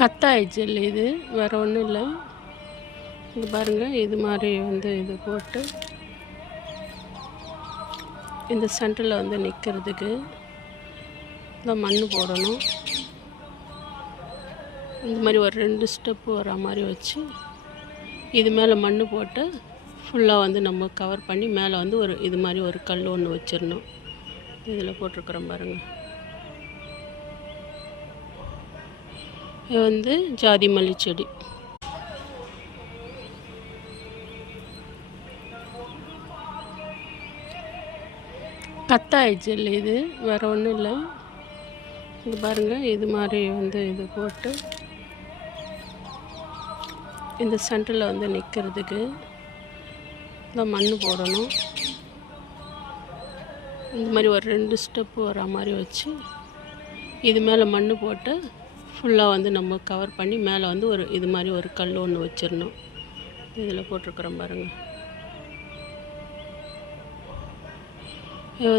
கத்தாயிடுச்சு இல்லை இது வேறு ஒன்றும் இல்லை. இது பாருங்கள், இது மாதிரி இது போட்டு இந்த சென்டரில் நிற்கிறதுக்கு இந்த மண் போடணும். இந்த மாதிரி ஒரு 2 ஸ்டெப்பு வர மாதிரி வச்சு இது மேலே மண் போட்டு ஃபுல்லாக நம்ம கவர் பண்ணி மேலே ஒரு இது மாதிரி ஒரு கல் ஒன்று வச்சிடணும். இதில் போட்டிருக்கிறோம் பாருங்கள். இது ஜாதி மல்லி செடி. கத்தாயிடுச்சு இல்லை இது வேறு ஒன்றும் இல்லை. இது பாருங்கள், இது மாதிரி இது போட்டு இந்த சென்டரில் நிற்கிறதுக்கு இந்த மண் போடணும். இந்த மாதிரி ஒரு 2 ஸ்டெப்பு வர மாதிரி வச்சு இது மேலே மண் போட்டு ஃபுல்லாக நம்ம கவர் பண்ணி மேலே ஒரு இது மாதிரி ஒரு கல் ஒன்று வச்சிடணும். இதில் போட்டிருக்கிறோம் பாருங்கள்.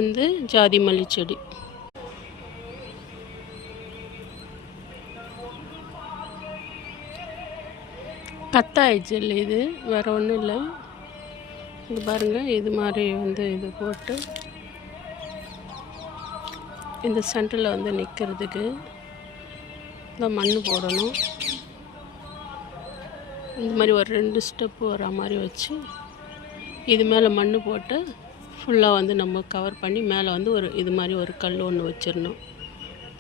இது ஜாதி மல்லி செடி. கத்தாயிடுச்சு இல்லை இது வேறு ஒன்றும் இல்லை. இது பாருங்கள், இது மாதிரி இது போட்டு இந்த சென்டரில் நிற்கிறதுக்கு இந்த மண் போடணும். இந்த மாதிரி ஒரு 2 ஸ்டெப்பு வர மாதிரி வச்சு இது மேலே மண் போட்டு ஃபுல்லாக நம்ம கவர் பண்ணி மேலே ஒரு இது மாதிரி ஒரு கல் ஒன்று வச்சிடணும்.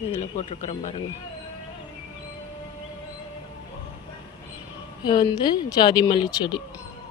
இதில் போட்டிருக்கிறோம் பாருங்கள். இது ஜாதி மல்லி செடி.